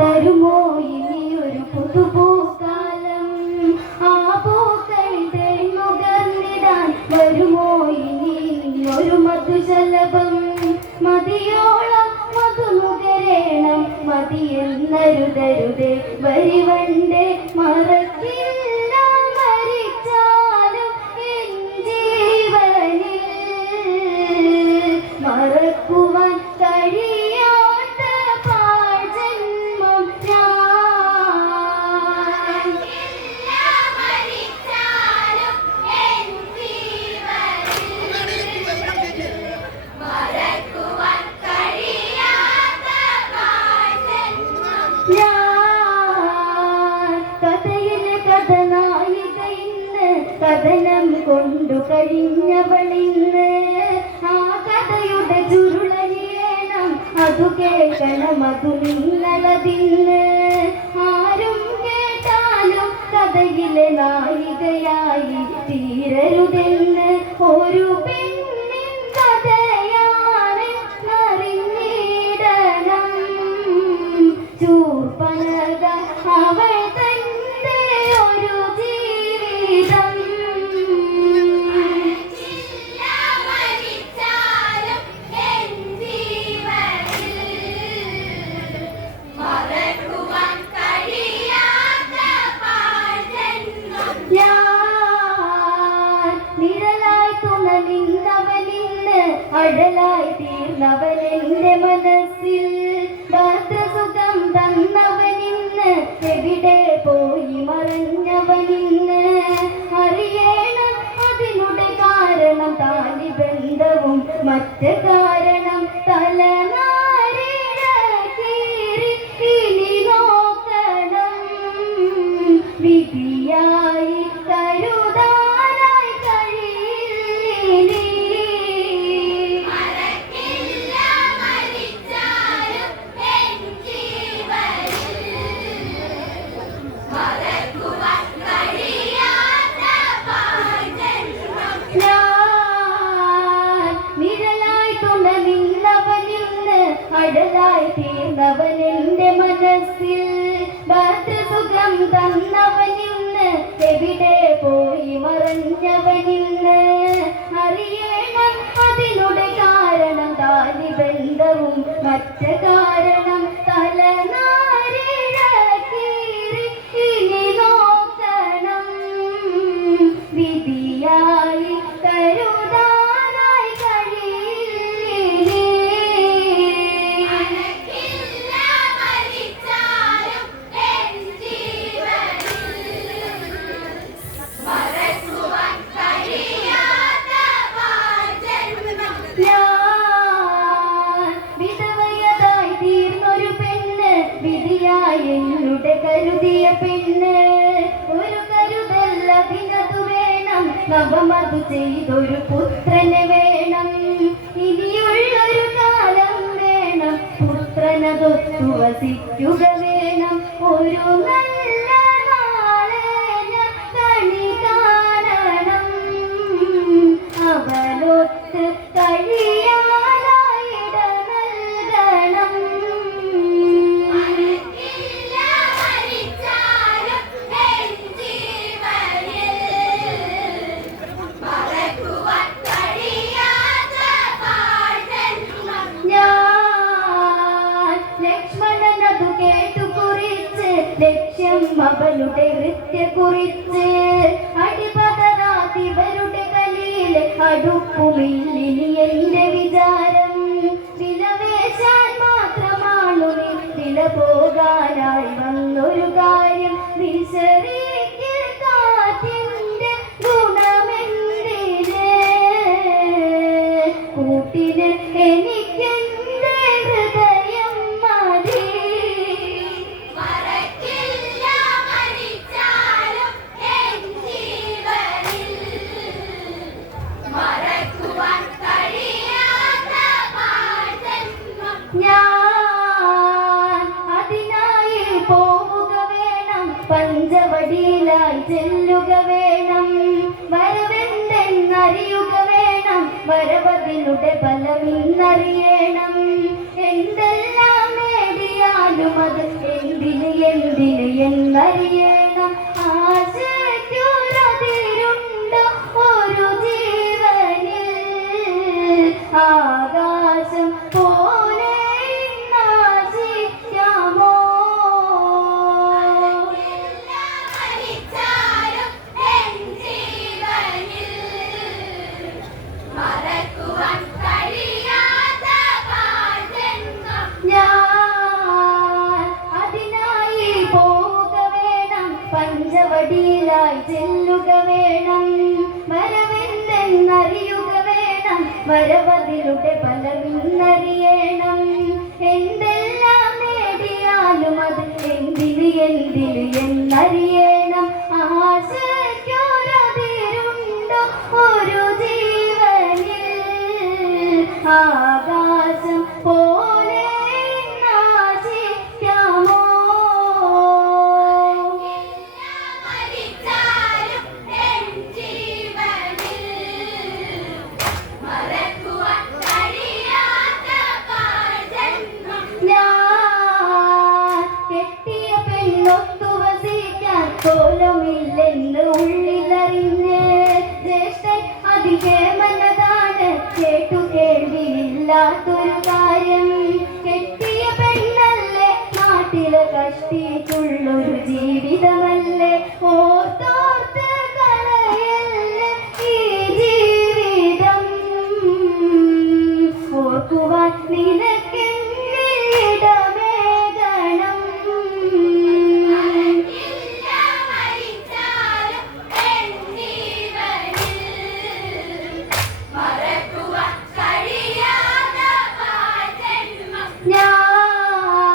വരുമോ ഇനി ഒരു പുതുപൂക്കാലം. ആ പൂക്കൾ തേന്നുകർന്നിടാൻ വരുമോ? ഇനി ഒരു മധുശലഭം മതിയോളം മധുമുകരേണം മതിയെന്നരുതരുതേ വരിവണ്ടേ മറക്കില്ല അതു കേൾക്കണം അതു നിങ്ങളതിന്ന് ആരും കേട്ടാലും കഥയിലെ നായികയായി തീരരുതെന്ന് ഒരു പെണ്ണിൻ നിഴലായി അടലായി തീർന്നവനെന്റെ മനസ്സിൽ സുഖം തന്നവനിന്ന് എവിടെ പോയി മറഞ്ഞവനിന്ന് അറിയണം അതിനുടെ കാരണം താലി ബന്ധവും മറ്റ് കാരണം തന്നവനിന്ന് എവിടെ പോയി മറഞ്ഞവനിന്ന്? അറിയണം അതിനുടെ കാരണം താലി ബന്ധവും മറ്റ് എന്നുടെ കരുതിയ പെണ്ണ് ഒരു കരുതല്ല പിന്നതു വേണം. നവമതു ചെയ്തൊരു പുത്രന് വേണം. ഇനിയുള്ളൊരു കാലം വേണം. പുത്രനതൊത്തു വസിക്കുക വേണം. ഒരു നല്ല ലക്ഷ്യം അവളുടെ വൃത്യ കുറിച്ച് അടിപതരാതിവരുടെ കലിയിൽ അടുപ്പുമില്ലിനി എന്റെ വിചാരം. വിലവേശാൻ മാത്രമാണു വില പോകാനായി വന്നൊരു കാര്യം. ഗുണമെന്തിന്? കൂട്ടിന് എനിക്കെന്റെ ചെല്ലുക വേണം വരവെന്തെന്നറിയുക വേണം വരവതിലൂടെ ഫലമിന്നറിയണം. എന്തെല്ലാം നേടിയാലും അത് എന്തിന് എന്തിന് എന്നറിയണം. വേണം. വരവെന്തെന്നറിയുക വേണം. വരവതിലൂടെ പലവിന്നറിയണം എന്തെല്ലാം നേടിയാലും അത് എന്തിന് എന്തിന് എന്നറിയണം. നല്ലൊരു ജീവിതം